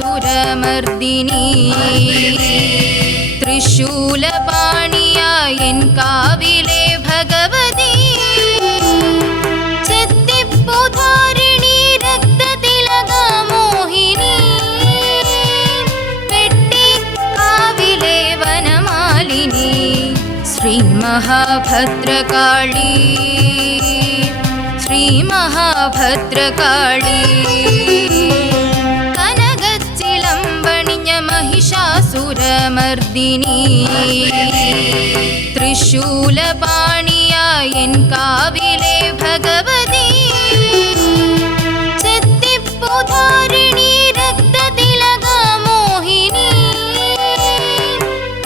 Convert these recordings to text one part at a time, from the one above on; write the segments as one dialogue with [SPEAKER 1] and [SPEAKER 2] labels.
[SPEAKER 1] असुरमर्दिनी त्रिशूलपाणिया आयन् काविले भगवती। सन्दितिलकामोहिनी काविले वनमालिनी। श्रीमहाभद्रकाळी। श्रीमहाभद्रकाळी। शासुरमर्दिनी त्रिशूलपाणि आयन् काविले भगवती। सद्दिपुदारिणी रक्ततिलका मोहिनी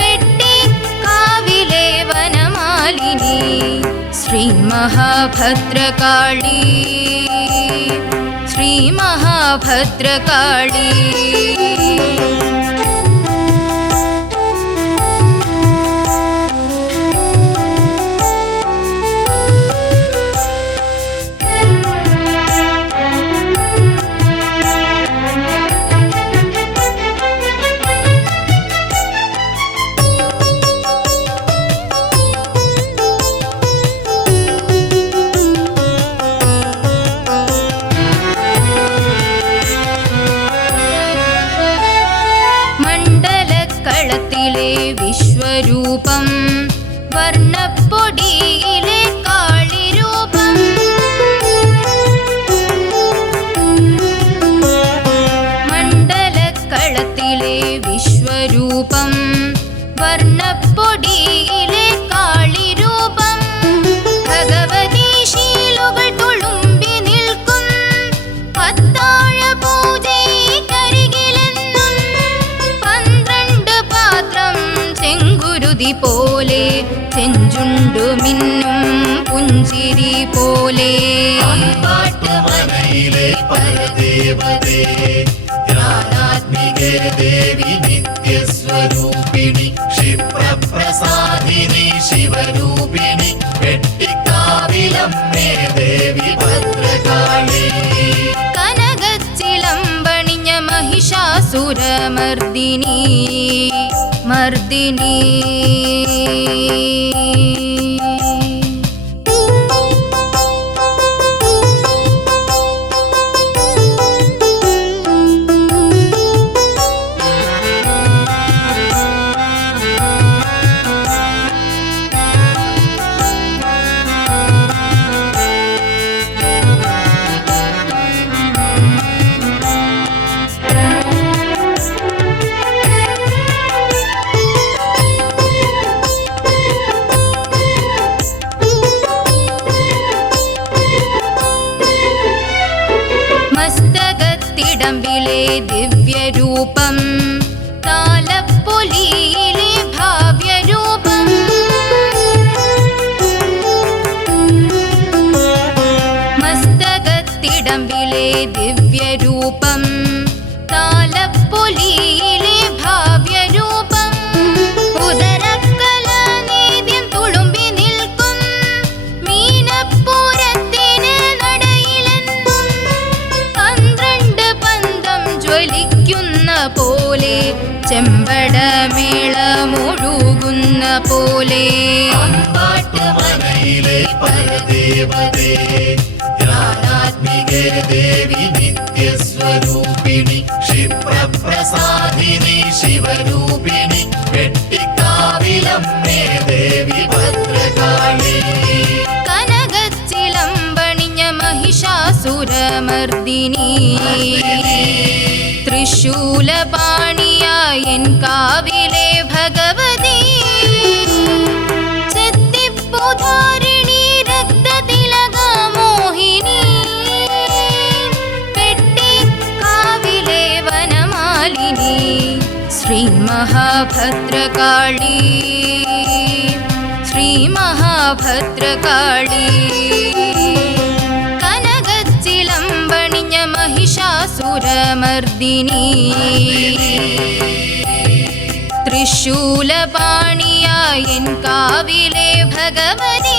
[SPEAKER 1] कण्डिकाविले वनमालिनी। श्रीमहाभद्रकाळी। श्रीमहाभद्रकाळी। വിശ്വരൂപം വർണപ്പൊടിയിലെ കാളിരൂപം. മണ്ഡലക്കളത്തിലെ വിശ്വരൂപം. വർണപ്പൊടിയിലെ ചെഞ്ചുണ്ടു മിന്നും പുഞ്ചിരി പോലെ.
[SPEAKER 2] പാട്ടുമനയിലെ പരദേവതേ ജ്ഞാനാത്മികേ ദേവി നിത്യസ്വരൂപിണി ക്ഷിപ്രപ്രസാദിനി ശിവരൂപിണി വെട്ടിക്കാവിലമ്മേ ദേവി ഭദ്രകാളി.
[SPEAKER 1] കനകച്ചിലമ്പണിഞ്ഞ മഹിഷാസുരമർദിനി मर्दिनी। ദിവ്യരൂപം. താലപ്പൊലിയിലെ ഭാവ്യരൂപം. മസ്തകത്തിടമ്പിലെ ദിവ്യരൂപം. താലപ്പൊലിയിലെ ഭാവ്യരൂപം. ചെമ്പടമേളമൊഴുകുന്ന പോലെ.
[SPEAKER 2] മുഴുകുന്ന പരദേവതേ ജ്ഞാനാത്മികേ ദേവി നിത്യസ്വരൂപിണി ക്ഷിപ്രസാദിനി ശിവരൂപിണി വെട്ടിക്കാവിലമ്മേ ദേവി ഭദ്രകാളി.
[SPEAKER 1] കനകച്ചിലമ്പണിഞ്ഞ മഹിഷാസുരമർദിനി विले भगवती सन्दितिलका मोहिनी तन्नी कावे वनमालिनी श्रीमहाभद्रकाळी श्रीमहाभद्रकाळी सुरमर्दिनी त्रिशूलपाणिया काविले भगवनी